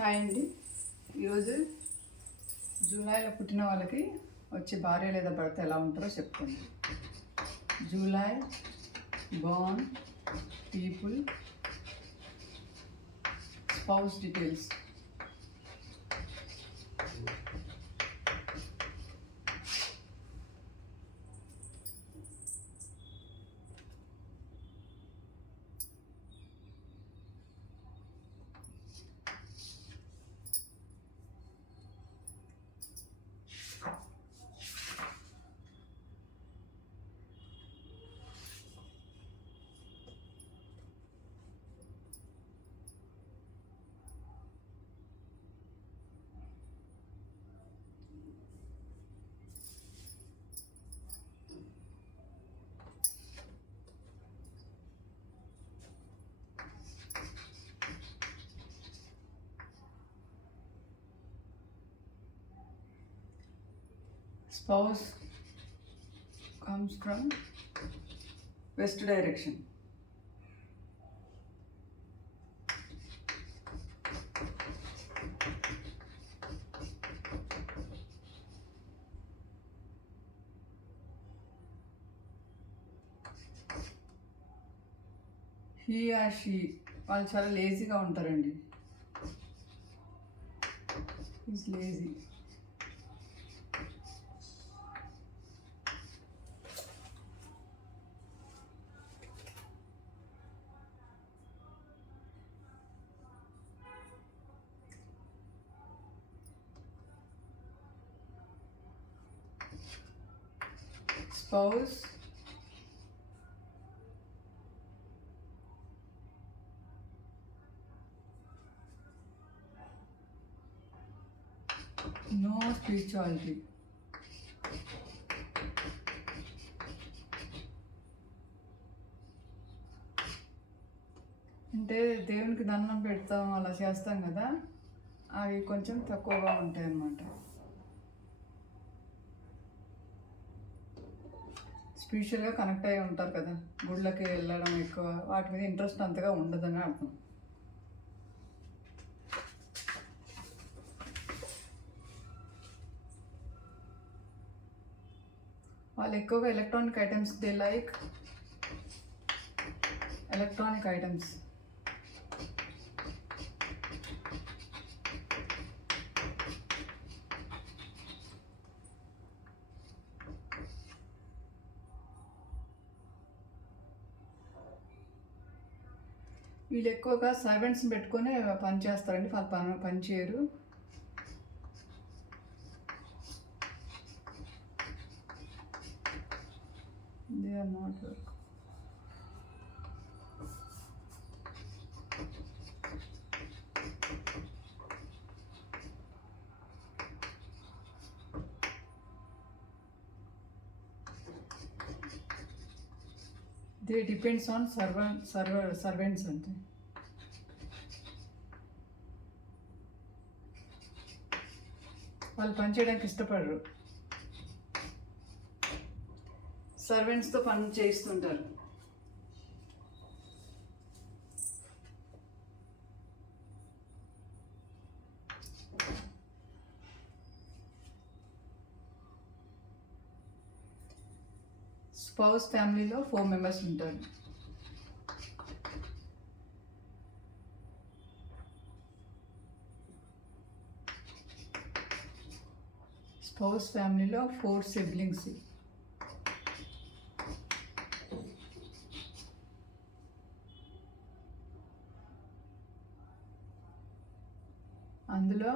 హాయ్ అండి. ఈరోజు జూలైలో పుట్టిన వాళ్ళకి వచ్చే భార్య లేదా భర్త ఎలా ఉంటారో చెప్తాను. July Born people spouse details. Spouse comes from west direction. He or she వాళ్ళు చాలా లేజీగా ఉంటారండి. Is lazy. Spouse no spirituality. అంటే దేవునికి దండం పెడతాం, అలా చేస్తాం కదా, అవి కొంచెం తక్కువగా ఉంటాయి అన్నమాట. స్పిరిచువల్గా కనెక్ట్ అయ్యి ఉంటారు కదా, గుళ్ళకి వెళ్ళడం ఎక్కువ, వాటి మీద ఇంట్రెస్ట్ అంతగా ఉండదని అర్థం. వాళ్ళు ఎక్కువగా electronic items, they like electronic items. వీళ్ళు ఎక్కువగా సర్వెంట్స్ని పెట్టుకొని పని చేస్తారండి, వాళ్ళు పని చేయరు. They are not work. They depends on servants అంటే. వాళ్ళు పని చేయడానికి ఇష్టపడరు, సర్వెంట్స్తో పని చేయిస్తుంటారు. స్పౌస్ ఫ్యామిలీలో 4 మెంబర్స్ ఉంటారు. స్పౌస్ ఫ్యామిలీలో 4 సిబ్లింగ్స్. అందులో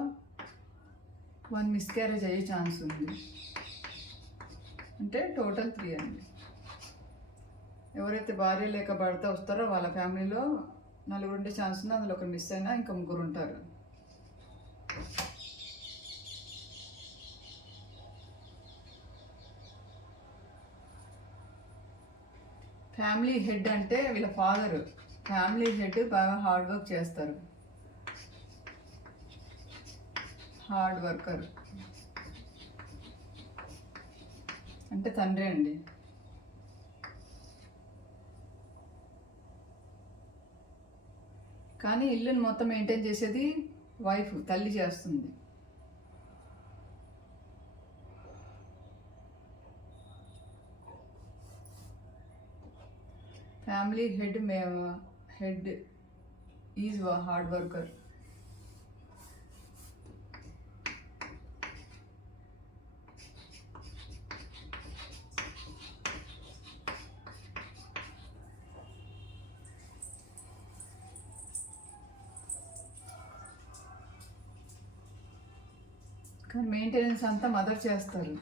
1 మిస్క్యారేజ్ అయ్యే ఛాన్స్ ఉంది, అంటే టోటల్ 3 అండి. ఎవరైతే భార్య లేక భర్త వస్తారో వాళ్ళ ఫ్యామిలీలో 4 ఉండే ఛాన్స్ ఉంది, అందులో 1 మిస్ అయినా ఇంకా 3 ఉంటారు. ఫ్యామిలీ హెడ్ అంటే వీళ్ళ ఫాదర్. ఫ్యామిలీ హెడ్ బాగా హార్డ్ వర్క్ చేస్తారు, హార్డ్ వర్కర్ అంటే తండ్రి అండి. కానీ ఇల్లుని మొత్తం మెయింటైన్ చేసేది వైఫ్ తల్లి చేస్తుంది. Family head is hard worker. కానీ మెయింటెనెన్స్ అంతా మదర్ చేస్తారు.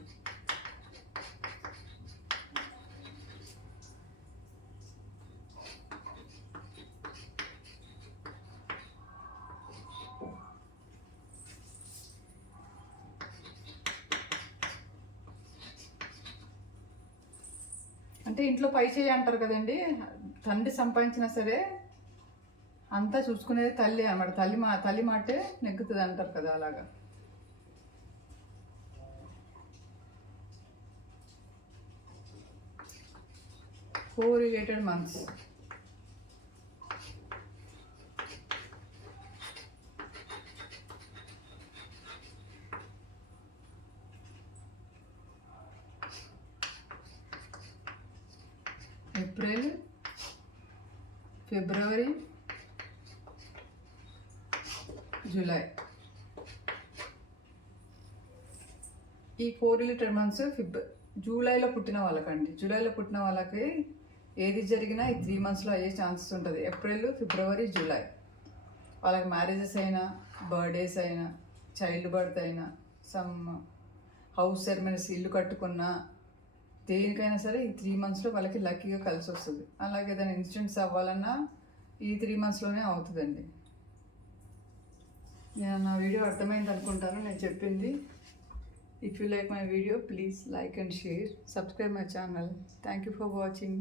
అంటే ఇంట్లో పై చేయి అంటారు కదండి, తండ్రి సంపాదించినా సరే అంతా చూసుకునేది తల్లి అన్నమాట. తల్లి మాటే నెగ్గుతుంది అంటారు కదా, అలాగా. Correlated months. ఏప్రిల్, ఫిబ్రవరి, జూలై. ఈ కోరిలేటెడ్ మంత్స్ జూలైలో పుట్టిన వాళ్ళకండి. జూలైలో పుట్టిన వాళ్ళకి ఏది జరిగినా ఈ 3 monthsలో అయ్యే ఛాన్సెస్ ఉంటుంది. ఏప్రిల్, ఫిబ్రవరి, జూలై. వాళ్ళకి మ్యారేజెస్ అయినా, బర్త్డేస్ అయినా, చైల్డ్ బర్త్ అయినా, సమ్ హౌస్ సెరమనీస్, ఇల్లు కట్టుకున్నా, దేనికైనా సరే ఈ 3 monthsలో వాళ్ళకి లక్కీగా కలిసి వస్తుంది. అలాగే ఏదైనా ఇన్సిడెంట్స్ అవ్వాలన్నా ఈ 3 monthsలోనే అవుతుందండి. నా వీడియో అర్థమైంది అనుకుంటాను నేను చెప్పింది. If you like my video, please like and share. Subscribe my channel. Thank you for watching.